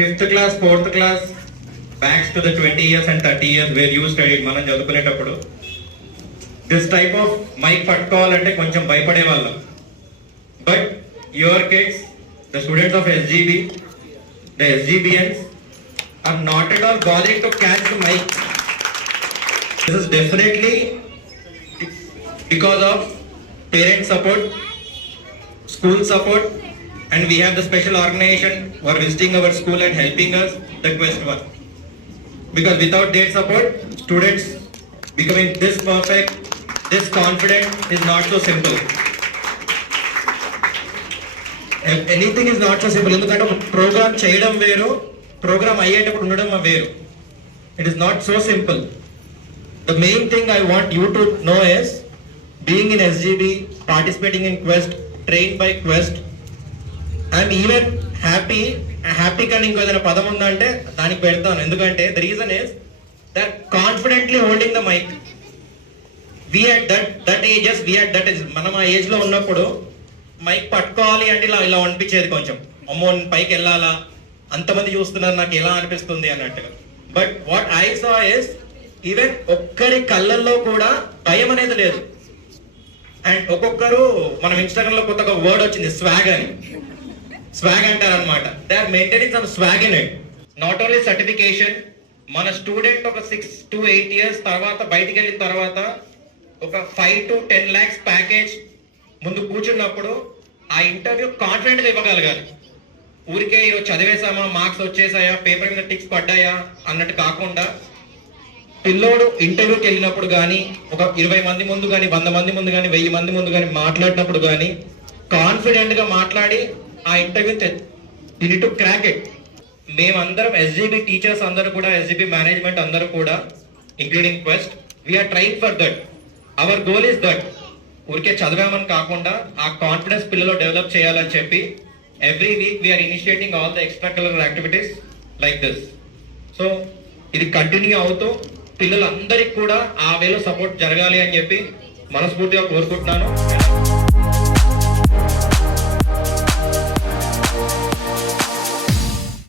5th class, 4th class, backs to the 20 years and 30 years where you studied, మనం చదువుకునేటప్పుడు this type of mic పట్టుకోవాలంటే కొంచెం భయపడే వాళ్ళం. But your kids, the students of SGB, the SGBNs are not at all bothering to catch the mic. This is definitely because of parent support, school support, and we have the special organization who are visiting our school and helping us, the Quest One. Because without their support, students becoming this perfect, this confident is not so simple. Anything is not so simple. ఎందుకంటే ప్రోగ్రామ్ చేయడం వేరు, ప్రోగ్రామ్ అయ్యేటప్పుడు ఉండడం వేరు. It is not so simple. The main thing I want you to know is being in SGB, participating in Quest, trained by Quest, I'm even happy కానీ ఇంకో ఏదైనా పదం ఉందంటే దానికి పెడతాను. ఎందుకంటే the reason is that confidently holding the mic. We at that ages, మనం ఆ ఏజ్ లో ఉన్నప్పుడు మైక్ పట్టుకోవాలి అంటే ఇలా అనిపించేది, కొంచెం అమ్మో పైకి వెళ్ళాలా, అంతమంది చూస్తున్నారు నాకు ఎలా అనిపిస్తుంది అన్నట్టుగా. But what I saw is even ఒక్కరి కళ్ళల్లో కూడా భయం అనేది లేదు. అండ్ ఒక్కొక్కరు మనం ఇన్స్టాగ్రామ్ లో కొత్తగా వర్డ్ వచ్చింది స్వాగ్ అని, స్వాగ్ అంటారు అనమాట. They are maintaining some swag in it. Not only certification, మన స్టూడెంట్ ఒక 6 to 8 years తర్వాత బయటికి వెళ్ళిన తర్వాత ఒక 5 to 10 lakhs ప్యాకేజ్ ముందు కూర్చున్నప్పుడు ఆ ఇంటర్వ్యూ కాన్ఫిడెంట్ గా ఇవ్వగలగాలి. ఊరికే ఈరోజు చదివేసామా, మార్క్స్ వచ్చేసాయా, పేపర్ మీద టిక్స్ పడ్డాయా అన్నట్టు కాకుండా, పిల్లోడు ఇంటర్వ్యూకి వెళ్ళినప్పుడు కానీ, ఒక 20 మంది ముందు కానీ, 100 మంది ముందు కానీ, 1000 మంది ముందు కానీ మాట్లాడినప్పుడు కానీ కాన్ఫిడెంట్ గా మాట్లాడి ఆ interview you need to crack it. మేమందరం SGB టీచర్స్ అందరూ కూడా, SGB మేనేజ్మెంట్ అందరూ కూడా, including Quest, we are trying for that. Our goal is that. ఊరికే చదివామని కాకుండా ఆ కాన్ఫిడెన్స్ పిల్లలు డెవలప్ చేయాలని చెప్పి every week we are initiating all the extracurricular activities like this. So ఇది కంటిన్యూ అవుతూ పిల్లలందరికీ కూడా ఆ వేలో సపోర్ట్ జరగాలి అని చెప్పి మనస్ఫూర్తిగా కోరుకుంటున్నాను.